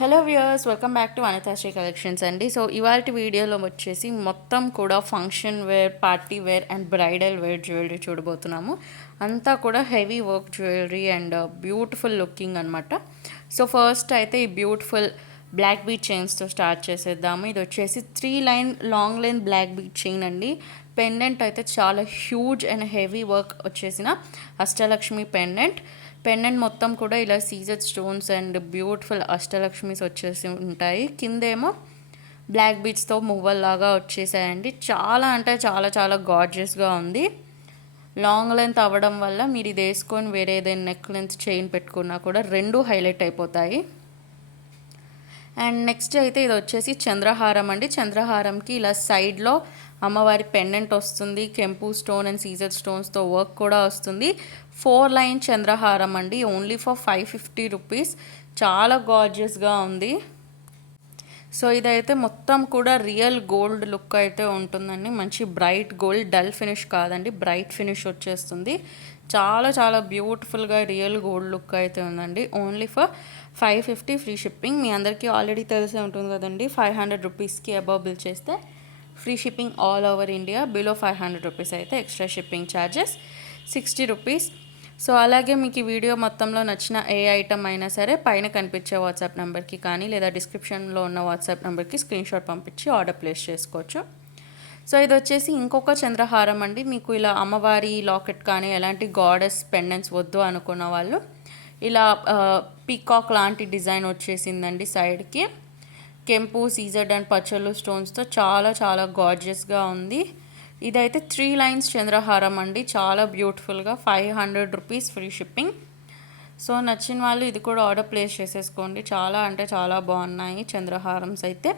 Hello viewers, welcome back to Vanithasri collections అండి. So ఇవాళ వీడియోలో వచ్చేసి మొత్తం కూడా function wear, party wear and bridal wear jewellery చూడబోతున్నాము. అంతా కూడా heavy work jewellery and beautiful looking అనమాట. సో ఫస్ట్ అయితే ఈ బ్యూటిఫుల్ బ్లాక్ బీట్ చైన్స్తో స్టార్ట్ చేసేద్దాము. ఇది వచ్చేసి 3 line long line black bead chain అండి. పెండెంట్ అయితే చాలా హ్యూజ్ అండ్ హెవీ వర్క్ వచ్చేసిన అష్టలక్ష్మి పెండెంట్. పెండెంట్ మొత్తం కూడా ఇలా సీజెడ్ స్టోన్స్ అండ్ బ్యూటిఫుల్ అష్టలక్ష్మిస్ వచ్చేసి ఉంటాయి. కిందేమో బ్లాక్ బీట్స్తో మువ్వల్లాగా వచ్చేసాయండి. చాలా అంటే చాలా చాలా గార్జియస్గా ఉంది. లాంగ్ లెంత్ అవ్వడం వల్ల మీరు ఇది వేసుకొని వేరే ఏదైనా నెక్ లెంత్ చైన్ పెట్టుకున్నా కూడా రెండు హైలైట్ అయిపోతాయి. అండ్ నెక్స్ట్ అయితే ఇది వచ్చేసి చంద్రహారం అండి. చంద్రహారంకి ఇలా సైడ్లో అమ్మవారి పెండెంట్ వస్తుంది. కెంపు స్టోన్ అండ్ సీజర్ స్టోన్స్తో వర్క్ కూడా వస్తుంది. 4 లైన్ చంద్రహారం అండి. Only for 550 rupees. చాలా గార్జియస్గా ఉంది. సో ఇదైతే మొత్తం కూడా రియల్ గోల్డ్ లుక్ అయితే ఉంటుందండి. మంచి బ్రైట్ గోల్డ్, డల్ ఫినిష్ కాదండి, బ్రైట్ ఫినిష్ వచ్చేస్తుంది. చాలా చాలా బ్యూటిఫుల్గా రియల్ గోల్డ్ లుక్ అయితే ఉందండి. Only for 550 free shipping. మీ అందరికీ ఆల్రెడీ తెలిసే ఉంటుంది కదండి. 500 రూపీస్కి అబవ్ బిల్ చేస్తే free shipping all over India. Below 500 rupees అయితే extra shipping charges 60 rupees. So అలాగే మీకు ఈ వీడియో మొత్తంలో నచ్చిన ఏ ఐటమ్ అయినా సరే పైన కనిపించే వాట్సాప్ నెంబర్కి కానీ లేదా డిస్క్రిప్షన్లో ఉన్న వాట్సాప్ నెంబర్కి స్క్రీన్షాట్ పంపించి ఆర్డర్ ప్లేస్ చేసుకోవచ్చు. సో ఇది వచ్చేసి ఇంకొక చంద్రహారం అండి. మీకు ఇలా అమ్మవారి లాకెట్ కానీ ఎలాంటి గాడెస్ పెండెంట్స్ వద్దు అనుకున్న వాళ్ళు ఇలా పీకాక్ లాంటి డిజైన్ వచ్చేసిందండి. సైడ్కి కెంపు, సీజర్డ్ అండ్ పచ్చళ్ళు స్టోన్స్తో చాలా చాలా గార్జియస్గా ఉంది. ఇదైతే 3 లైన్స్ చంద్రహారం అండి. చాలా బ్యూటిఫుల్గా 500 రూపీస్ ఫ్రీ షిప్పింగ్. సో నచ్చిన వాళ్ళు ఇది కూడా ఆర్డర్ ప్లేస్ చేసేసుకోండి. చాలా అంటే చాలా బాగున్నాయి చంద్రహారమ్స్ అయితే.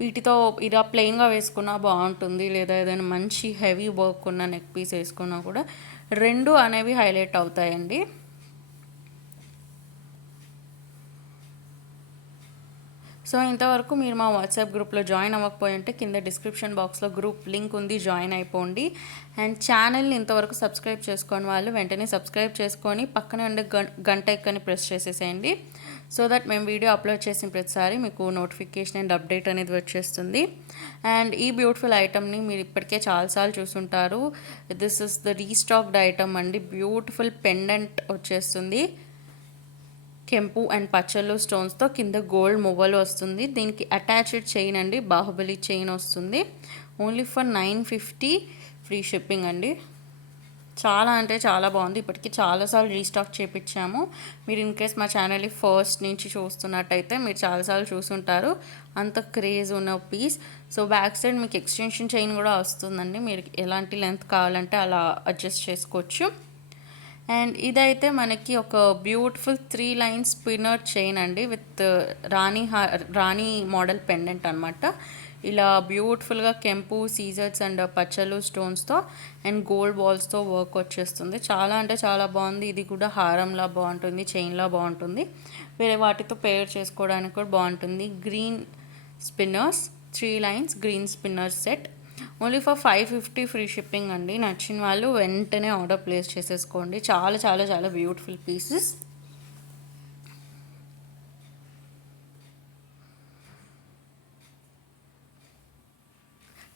వీటితో ఇలా ప్లెయిన్గా వేసుకున్నా బాగుంటుంది, లేదా ఏదైనా మంచి హెవీ వర్క్ ఉన్న నెక్ పీస్ వేసుకున్నా కూడా రెండు అనేవి హైలైట్ అవుతాయండి. సో ఇంతవరకు మీరు మా వాట్సాప్ గ్రూప్లో జాయిన్ అవ్వకపోయి ఉంటే కింద డిస్క్రిప్షన్ బాక్స్లో గ్రూప్ లింక్ ఉంది, జాయిన్ అయిపోండి. అండ్ ఛానల్ని ఇంతవరకు సబ్స్క్రైబ్ చేసుకొని వాళ్ళు వెంటనే సబ్స్క్రైబ్ చేసుకొని పక్కనే ఉండే గంట ఎక్కని ప్రెస్ చేసేసేయండి. సో దట్ మేము వీడియో అప్లోడ్ చేసిన ప్రతిసారి మీకు నోటిఫికేషన్ అండ్ అప్డేట్ అనేది వచ్చేస్తుంది. అండ్ ఈ బ్యూటిఫుల్ ఐటమ్ని మీరు ఇప్పటికే చాలాసార్లు చూసుంటారు. This is the restocked item అండి. బ్యూటిఫుల్ పెండెంట్ వచ్చేస్తుంది. కెంపు అండ్ పచ్చళ్ళు స్టోన్స్తో కింద గోల్డ్ మువ్వలు వస్తుంది. దీనికి అటాచ్డ్ చైన్ అండి, బాహుబలి చైన్ వస్తుంది. ఓన్లీ ఫర్ 950 ఫ్రీ షిప్పింగ్ అండి. చాలా అంటే చాలా బాగుంది. ఇప్పటికీ చాలాసార్లు రీస్టాక్ చేయించాము. మీరు ఇన్ కేస్ మా ఛానల్ని ఫస్ట్ నుంచి చూస్తున్నట్టయితే మీరు చాలాసార్లు చూసుంటారు. అంత క్రేజ్ ఉన్న పీస్. సో బ్యాక్ సైడ్ మీకు ఎక్స్టెన్షన్ చైన్ కూడా వస్తుందండి. మీరు ఎలాంటి లెంత్ కావాలంటే అలా అడ్జస్ట్ చేసుకోవచ్చు. అండ్ ఇదైతే మనకి ఒక బ్యూటిఫుల్ 3 లైన్ స్పిన్నర్ చైన్ అండి విత్ రాణి మోడల్ పెండెంట్ అనమాట. ఇలా బ్యూటిఫుల్గా కెంపు, సీజర్స్ అండ్ పచ్చలు స్టోన్స్తో అండ్ గోల్డ్ బాల్స్తో వర్క్ వచ్చేస్తుంది. చాలా అంటే చాలా బాగుంది. ఇది కూడా హారంలా బాగుంటుంది, చైన్లా బాగుంటుంది, వేరే వాటితో పేర్ చేసుకోవడానికి కూడా బాగుంటుంది. Green spinners, 3 lines green spinner set. Only for 550 free shipping అండి. నచ్చిన వాళ్ళు వెంటనే ఆర్డర్ ప్లేస్ చేసేసుకోండి. చాలా చాలా చాలా బ్యూటిఫుల్ పీసెస్.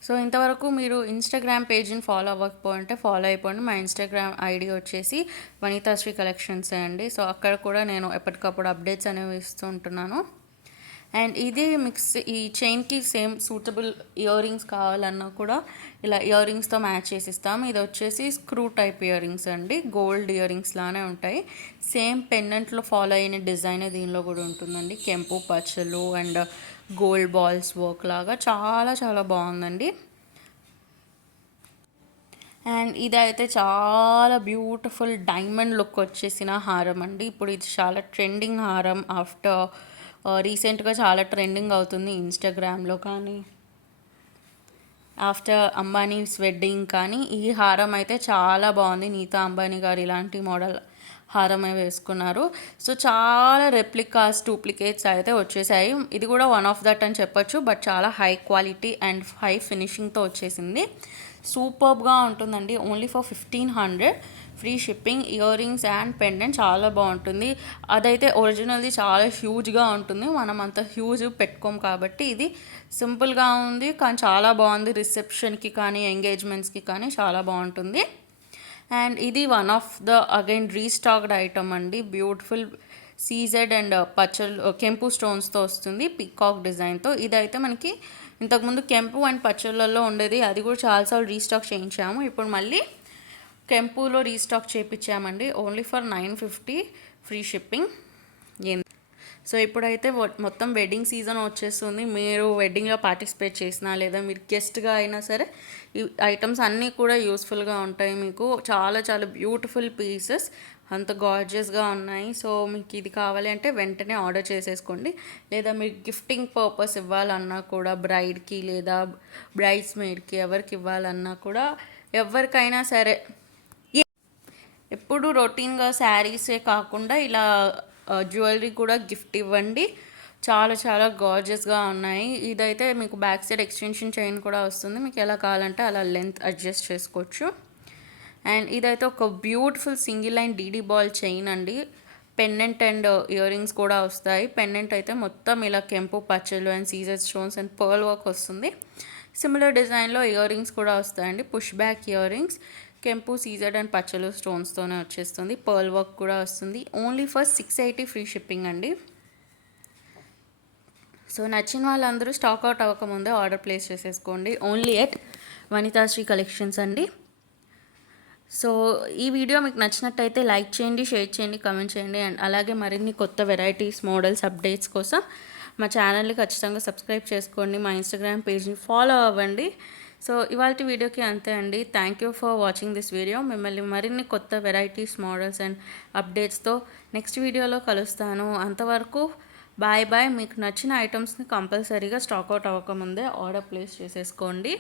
సో ఇంతవరకు మీరు ఇన్స్టాగ్రామ్ పేజ్ని ఫాలో అవ్వకపోతే ఫాలో అయిపోండి. మా ఇన్స్టాగ్రామ్ ఐడి వచ్చేసి వనితాశ్రీ కలెక్షన్స్ అండి. సో అక్కడ కూడా నేను ఎప్పటికప్పుడు అప్డేట్స్ అనేవి ఇస్తూ ఉంటున్నాను. అండ్ ఇది మిక్స్ ఈ చైన్కి సేమ్ సూటబుల్ ఇయర్ రింగ్స్ కావాలన్నా కూడా ఇలా ఇయర్ రింగ్స్తో మ్యాచ్ చేసి ఇస్తాము. ఇది వచ్చేసి స్క్రూ టైప్ ఇయర్ రింగ్స్ అండి. గోల్డ్ ఇయర్ రింగ్స్ లానే ఉంటాయి. సేమ్ పెండెంట్లో ఫాలో అయిన డిజైన్ దీనిలో కూడా ఉంటుందండి. కెంపు, పచ్చలు అండ్ గోల్డ్ బాల్స్ వర్క్ లాగా చాలా చాలా బాగుందండి. అండ్ ఇదైతే చాలా బ్యూటిఫుల్ డైమండ్ లుక్ వచ్చేసిన హారం అండి. ఇప్పుడు ఇది చాలా ట్రెండింగ్ హారం. ఆఫ్టర్ రీసెంట్గా చాలా ట్రెండింగ్ అవుతుంది ఇన్స్టాగ్రామ్లో కానీ, ఆఫ్టర్ అంబానీస్ వెడ్డింగ్ కానీ. ఈ హారం అయితే చాలా బాగుంది. నీతా అంబానీ గారు ఇలాంటి మోడల్ హారమే వేసుకున్నారు. సో చాలా రెప్లికాస్, డూప్లికేట్స్ అయితే వచ్చేసాయి. ఇది కూడా వన్ ఆఫ్ దట్ అని చెప్పొచ్చు. బట్ చాలా హై క్వాలిటీ అండ్ హై ఫినిషింగ్తో వచ్చేసింది. సూపర్బ్గా ఉంటుందండి. Only for 1500 free shipping. Ear rings and pendant చాలా బాగుంటుంది. అదైతే ఒరిజినల్ది చాలా హ్యూజ్గా ఉంటుంది, మనం అంత హ్యూజ్ పెట్టుకోం కాబట్టి ఇది సింపుల్గా ఉంది కానీ చాలా బాగుంది. రిసెప్షన్కి కానీ ఎంగేజ్మెంట్స్కి కానీ చాలా బాగుంటుంది. అండ్ ఇది one of the again restocked item అండి. బ్యూటిఫుల్ సీజెడ్ అండ్ కెంపు స్టోన్స్తో వస్తుంది, పీకాక్ డిజైన్తో. ఇదైతే మనకి ఇంతకుముందు కెంపు అండ్ పచ్చళ్ళల్లో ఉండేది, అది కూడా చాలాసార్లు రీస్టాక్ చేయించాము. ఇప్పుడు మళ్ళీ కెంపులో రీస్టాక్ చేయించామండి. Only for 950 free shipping. So ఇప్పుడైతే మొత్తం వెడ్డింగ్ సీజన్ వచ్చేస్తుంది. మీరు వెడ్డింగ్లో పార్టిసిపేట్ చేసినా లేదా మీరు గెస్ట్గా అయినా సరే ఈ ఐటమ్స్ అన్నీ కూడా యూస్ఫుల్గా ఉంటాయి మీకు. చాలా చాలా బ్యూటిఫుల్ పీసెస్, అంత గార్జియస్గా ఉన్నాయి. సో మీకు ఇది కావాలి అంటే వెంటనే ఆర్డర్ చేసేసుకోండి. లేదా మీరు గిఫ్టింగ్ పర్పస్ ఇవ్వాలన్నా కూడా, బ్రైడ్కి లేదా బ్రైడ్స్ మేడ్కి ఎవరికి ఇవ్వాలన్నా కూడా, ఎవరికైనా సరే ఎప్పుడు రొటీన్గా శారీసే కాకుండా ఇలా జ్యువెలరీ కూడా గిఫ్ట్ ఇవ్వండి. చాలా చాలా గార్జియస్గా ఉన్నాయి. ఇదైతే మీకు బ్యాక్ సైడ్ ఎక్స్టెన్షన్ చైన్ కూడా వస్తుంది, మీకు ఎలా కావాలంటే అలా లెంత్ అడ్జస్ట్ చేసుకోవచ్చు. అండ్ ఇదైతే ఒక బ్యూటిఫుల్ సింగిల్ లైన్ డీడీ బాల్ చైన్ అండి. పెండెంట్ అండ్ ఇయర్ రింగ్స్ కూడా వస్తాయి. పెండెంట్ అయితే మొత్తం ఇలా కెంపు పచ్చలు అండ్ సీజర్ స్టోన్స్ అండ్ పర్ల్ వర్క్ వస్తుంది. సిమిలర్ డిజైన్లో ఇయర్ రింగ్స్ కూడా వస్తాయండి, పుష్ బ్యాక్ ఇయర్ రింగ్స్. కెంపు సీజెడ్ అండ్ పచ్చలు స్టోన్స్తోనే వచ్చేస్తుంది, పర్ల్ వర్క్ కూడా వస్తుంది. ఓన్లీ ఫర్ 680 ఫ్రీ షిప్పింగ్ అండి. సో నచ్చిన వాళ్ళందరూ స్టాక్ అవుట్ అవ్వకముందే ఆర్డర్ ప్లేస్ చేసేసుకోండి. ఓన్లీ ఎట్ వనితాశ్రీ కలెక్షన్స్ అండి. సో ఈ వీడియో మీకు నచ్చినట్టయితే లైక్ చేయండి, షేర్ చేయండి, కామెంట్ చేయండి. అండ్ అలాగే మరిన్ని కొత్త వెరైటీస్, మోడల్స్, అప్డేట్స్ కోసం మా ఛానల్ని ఖచ్చితంగా సబ్స్క్రైబ్ చేసుకోండి. మా ఇన్స్టాగ్రామ్ పేజ్ని ఫాలో అవ్వండి. సో ఇవాళ వీడియోకి అంతే అండి. Thank you for watching this video. మిమ్మల్ని మరిన్ని కొత్త వెరైటీస్, మోడల్స్ అండ్ అప్డేట్స్తో నెక్స్ట్ వీడియోలో కలుస్తాను. అంతవరకు బాయ్ బాయ్. మీకు నచ్చిన ఐటమ్స్ని కంపల్సరీగా స్టాక్ అవుట్ అవ్వకముందే ఆర్డర్ ప్లేస్ చేసేసుకోండి.